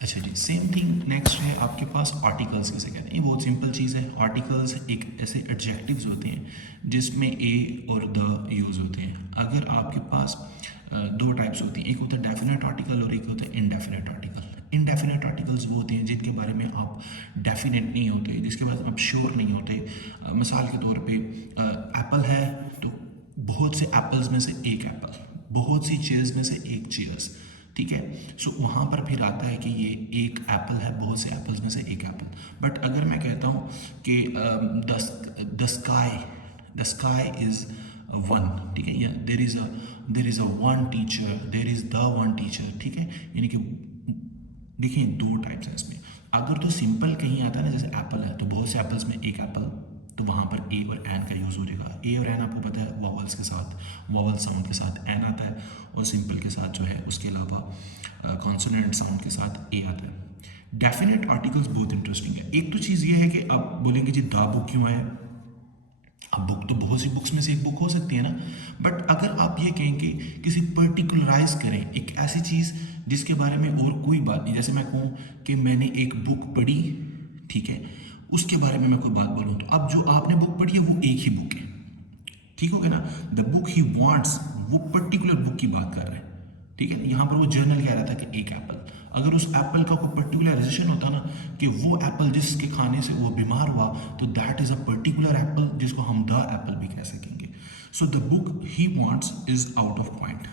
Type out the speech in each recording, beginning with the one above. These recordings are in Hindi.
अच्छा जी, सेम थिंग नेक्स्ट है आपके पास आर्टिकल्स किसे कहते हैं। ये बहुत सिंपल चीज़ है। आर्टिकल्स एक ऐसे एडजेक्टिव्स होते हैं जिसमें ए और द यूज़ होते हैं। अगर आपके पास दो टाइप्स होती हैं, एक होता है डेफिनेट आर्टिकल और एक होता है इनडेफिनेट आर्टिकल। इनडेफिनेट आर्टिकल्स वो होते हैं जिनके बारे में आप डेफिनेट नहीं होते, जिसके बारे में आप श्योर नहीं होते। मिसाल के तौर पे एप्पल है तो बहुत से एप्पल्स में से एक एप्पल, बहुत सी चेयर्स में से एक चेयर्स, ठीक है। सो वहाँ पर फिर आता है कि ये एक एप्पल है, बहुत से एप्पल्स में से एक एप्पल। बट अगर मैं कहता हूँ कि द स्काई इज़ वन, ठीक है, या there is a one teacher, there is the one teacher, ठीक है। यानी कि देखिए दो टाइप्स हैं इसमें। अगर तो सिंपल कहीं आता है ना, जैसे एप्पल है तो बहुत से एप्पल्स में एक एप्पल, तो वहाँ पर ए और एन का यूज़ हो जाएगा। ए और एन आपको पता है वॉवल्स के साथ, वॉवल साउंड के साथ एन आता है, और सिंपल के साथ जो है उसके अलावा कॉन्सोनेंट साउंड के साथ ए आता है। डेफिनेट आर्टिकल्स बहुत इंटरेस्टिंग है। एक तो चीज़ ये है कि आप बोलेंगे जी दा बुक क्यों आया। अब बुक तो बहुत सी बुक्स में से एक बुक हो सकती है ना, बट अगर आप ये कहें कि किसी पर्टिकुलराइज करें एक ऐसी चीज़ जिसके बारे में और कोई बात नहीं, जैसे मैं कहूँ कि मैंने एक बुक पढ़ी, ठीक है, उसके बारे में मैं कोई बात बोलूँ, तो अब जो आपने बुक पढ़ी है वो एक ही बुक है, ठीक हो गया ना। द बुक ही वांट्स, वो पर्टिकुलर बुक की बात कर रहे हैं, ठीक है। यहाँ पर वो जर्नल कह रहा था कि एक एप्पल, अगर उस एप्पल का कोई पर्टिकुलराइजेशन होता ना कि वो एप्पल जिसके खाने से वो बीमार हुआ, तो that is a particular Apple जिसको हम द एप्पल भी कह सकेंगे। So the book he wants is out of point,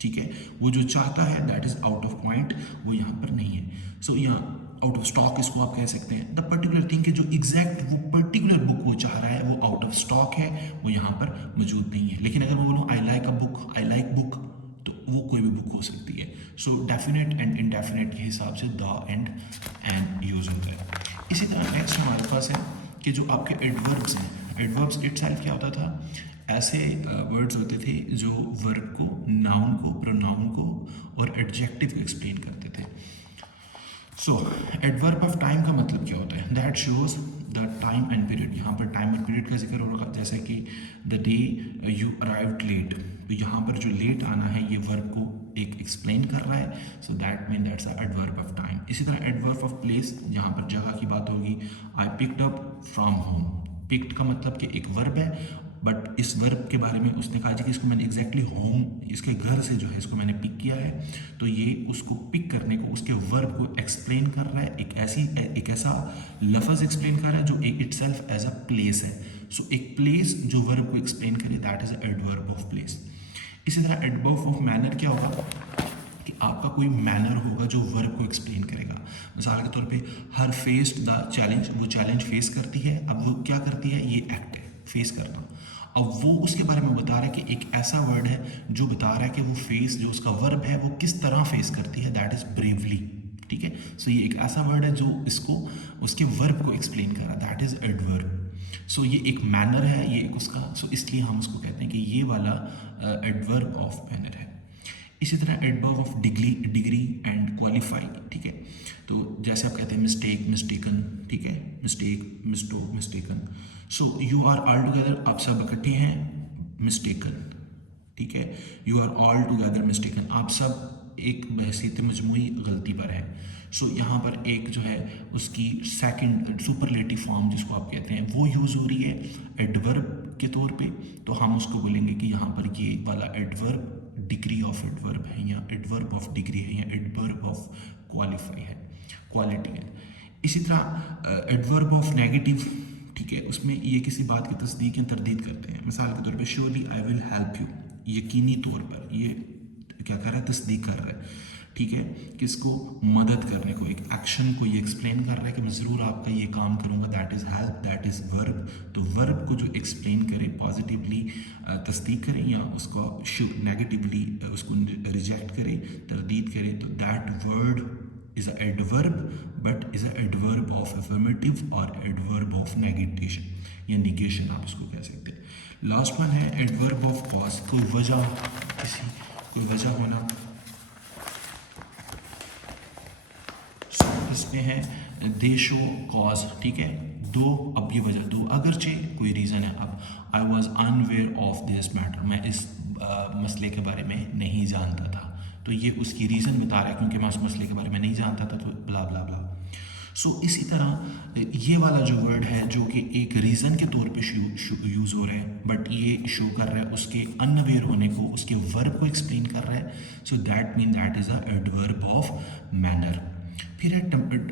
ठीक है। वो जो चाहता है that is out of point, वो यहाँ पर नहीं है। सो यहाँ आउट ऑफ स्टॉक इसको आप कह सकते हैं। द पर्टिकुलर थिंग के जो एग्जैक्ट वो पर्टिकुलर बुक वो चाह रहा है वो आउट ऑफ स्टॉक है, वो यहाँ पर मौजूद नहीं है। लेकिन अगर मैं बोलूँ I like a book, I like book, तो वो कोई भी बुक हो सकती है। सो डेफिनेट एंड इनडेफिनेट के हिसाब से द एंड एन यूज होता है। इसी तरह नेक्स्ट हमारे पास है कि जो आपके एडवर्ब्स हैं, एडवर्ब्स इटसेल्फ क्या होता था, ऐसे वर्ड्स होते थे जो वर्ब को, नाउन को, प्रोनाउन को और एडजेक्टिव को एक्सप्लेन करते थे। सो एडवर्ब ऑफ टाइम का मतलब क्या होता है, that shows the time and period. यहाँ पर टाइम एंड पीरियड का जिक्र हो रहा है, जैसे कि the day you arrived late, तो यहाँ पर जो लेट आना है ये वर्ब को एक एक्सप्लेन कर रहा है। So that mean that's a adverb of time. इसी तरह एडवर्ब ऑफ प्लेस, जहाँ पर जगह की बात होगी, I picked up from home. Picked का मतलब कि एक वर्ब है, बट इस वर्ब के बारे में उसने कहा कि इसको मैंने एग्जैक्टली होम, इसके घर से जो है इसको मैंने पिक किया है, तो ये उसको पिक करने को, उसके वर्ब को एक्सप्लेन कर रहा है, एक ऐसा लफ्ज़ एक्सप्लेन कर रहा है जो इटसेल्फ एज अ प्लेस है। सो एक प्लेस जो वर्ब को एक्सप्लेन करे, that is a adverb of place. इसी तरह एडवर्ब ऑफ मैनर क्या होगा कि आपका कोई मैनर होगा जो वर्ब को एक्सप्लेन करेगा। मिसाल के तौर पे हर फेस्ड द चैलेंज, वो चैलेंज फेस करती है। अब वो क्या करती है, ये एक्ट है फेस करना। अब वो उसके बारे में बता रहा है कि एक ऐसा वर्ड है जो बता रहा है कि वो फेस, जो उसका वर्ब है वो किस तरह फेस करती है, दैट इज ब्रेवली, ठीक है। सो ये एक ऐसा वर्ड है जो इसको, उसके वर्ब को एक्सप्लेन कर रहा है, दैट इज एडवर्ब। सो ये एक मैनर है, ये एक उसका, सो इसलिए हम उसको कहते हैं कि ये वाला एडवर्ब ऑफ मैनर है। इसी तरह adverb of degree and qualify, ठीक है। तो जैसे आप कहते हैं मिस्टेक, मिस्टेकन, ठीक है, mistake, mistook, mistaken. So you are all together, आप सब इकट्ठे हैं, मिस्टेकन, ठीक है। You are all together mistaken, आप सब एक बहसीत मजमूई गलती पर है। सो यहाँ पर एक जो है उसकी सेकंड सुपरलेटिव फॉर्म जिसको आप कहते हैं वो यूज़ हो रही है एडवर्ब के तौर पे, तो हम उसको बोलेंगे कि यहाँ पर ये वाला एडवर्ब डिग्री ऑफ एडवर्ब है, या एडवर्ब ऑफ डिग्री है, या एडवर्ब ऑफ क्वालिफाई है, क्वालिटी है। इसी तरह एडवर्ब ऑफ नेगेटिव, ठीक है, उसमें ये किसी बात की तस्दीक या तरदीद करते हैं। मिसाल के तौर पे surely I will help you, यकीनी तौर पर ये क्या कर रहा है, तस्दीक कर रहा है, ठीक है, किसको, मदद करने को, एक एक्शन को ये एक्सप्लेन कर रहा है कि मैं ज़रूर आपका ये काम करूँगा, that is help, that is verb. तो वर्ब को जो एक्सप्लेन करे, पॉजिटिवली तस्दीक करे, या उसको नेगेटिवली उसको रिजेक्ट करे, तरदीद करे, तो that word is a adverb, but is a adverb of affirmative और एडवर्ब ऑफ नेगेटेशन या निगेशन आप उसको कह सकते हैं। लास्ट वन है एडवर्ब ऑफ कॉज, कोई वजह, किसी कोई वजह होना। इसमें है दे शो कॉज, ठीक है, दो, अब ये वजह दो, अगरचे कोई रीज़न है। अब I was unaware of this matter, मैं इस मसले के बारे में नहीं जानता था, तो ये उसकी रीज़न बता रहा है क्योंकि मैं उस मसले के बारे में नहीं जानता था, तो ब्ला ब्ला ब्ला। सो इसी तरह ये वाला जो वर्ड है जो कि एक रीज़न के तौर पे यूज़ हो रहा है, बट ये शो कर रहा है उसके अनअवेयर होने को, उसके वर्ब को एक्सप्लेन कर रहा है। So that mean that is a adverb of manner. फिर है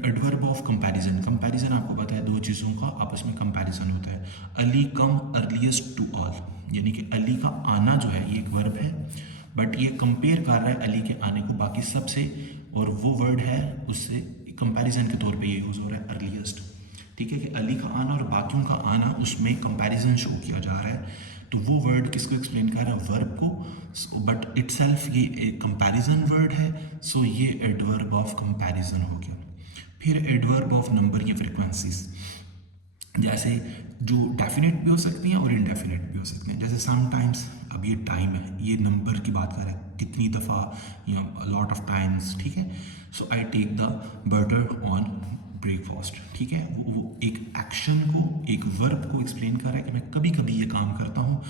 एडवर्ब ऑफ कंपैरिजन। कंपैरिजन आपको पता है दो चीज़ों का आपस में कंपैरिजन होता है। अली कम अर्लीस्ट टू ऑल, यानी कि अली का आना जो है ये एक वर्ब है, बट ये कंपेयर कर रहा है अली के आने को बाकी सबसे, और वो वर्ड है उससे कंपैरिजन के तौर पे ये यूज़ हो रहा है अर्लीस्ट। ठीक है कि अली का आना और बाकियों का आना उसमें कंपैरिजन शो किया जा रहा है। तो वो वर्ड किसको एक्सप्लेन कर रहा है? वर्ब को, बट इटसेल्फ ये एक कंपैरिजन वर्ड है, सो ये एडवर्ब ऑफ कंपैरिजन हो गया। फिर एडवर्ब ऑफ नंबर या फ्रिक्वेंसीज, जैसे जो डेफिनेट भी हो सकती हैं और इनडेफिनेट भी हो सकते हैं। जैसे समटाइम्स, अब ये टाइम है, ये नंबर की बात कर रहा है कितनी दफ़ा या लॉट ऑफ टाइम्स, ठीक है। So I take the butter on breakfast, ठीक है। वो एक एक्शन को, एक वर्ब को एक्सप्लेन कर रहा है कि मैं कभी कभी ये काम करता हूँ,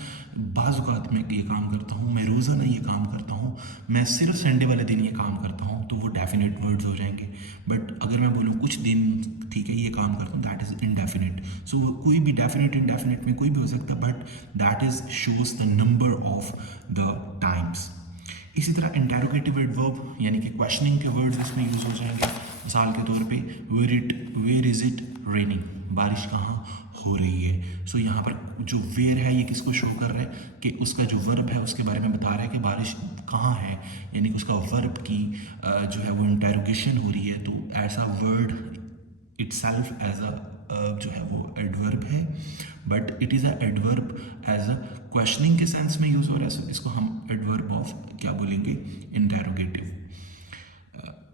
बाज़ औक़ात मैं ये काम करता हूँ, मैं रोज़ाना ये काम करता हूँ, मैं सिर्फ संडे वाले दिन ये काम करता हूँ, तो वो डेफिनेट वर्ड्स हो जाएंगे। बट अगर मैं बोलूँ कुछ दिन, ठीक है, ये काम करता हूँ, दैट इज़ इनडेफिनेट। सो कोई भी डेफिनेट इनडेफिनेट में कोई भी हो सकता है, but that is shows the number of the times. इसी तरह इंटेरोगेटिव एडवर्ब यानी कि क्वेश्चनिंग के वर्ड्स इसमें यूज़ हो जाएंगे। मिसाल के तौर पे वेयर इज़ इट रेनिंग, बारिश कहाँ हो रही है। सो यहाँ पर जो वेयर है ये किसको शो कर रहा है कि उसका जो वर्ब है उसके बारे में बता रहा है कि बारिश कहाँ है, यानी कि उसका वर्ब की जो है वो इंटेरोगेशन हो रही है। तो ऐसा वर्ड इटसेल्फ एज अ जो है वो एडवर्ब है, but it is a adverb as a questioning के सेंस में यूज़ हो रहा है। इसको हम एडवर्ब ऑफ क्या बोलेंगे? इंटेरोगेटिव।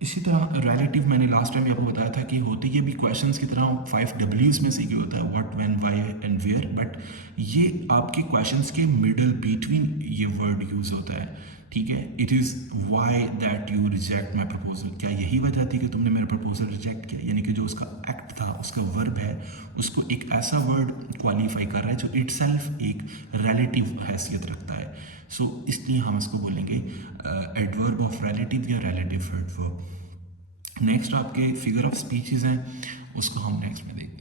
इसी तरह रिलेटिव, मैंने लास्ट टाइम आपको बताया था कि होते ये भी क्वेश्चंस की तरह 5 Ws में से ही होता है, what, when, why and where, but ये आपके क्वेश्चंस के मिडल बिटवीन ये वर्ड यूज़ होता है, ठीक है। It is why that you reject my proposal, क्या यही वजह थी कि तुमने मेरा प्रपोजल रिजेक्ट किया, यानी कि जो उसका एक्ट था, उसका वर्ब है, उसको एक ऐसा वर्ड क्वालिफाई कर रहा है जो इटसेल्फ एक रिलेटिव हैसियत रखता है। सो इसलिए हम इसको बोलेंगे एडवर्ब ऑफ रिलेटिव या रिलेटिव एडवर्ब। नेक्स्ट आपके फिगर ऑफ स्पीचेस हैं, उसको हम नेक्स्ट में देखते हैं।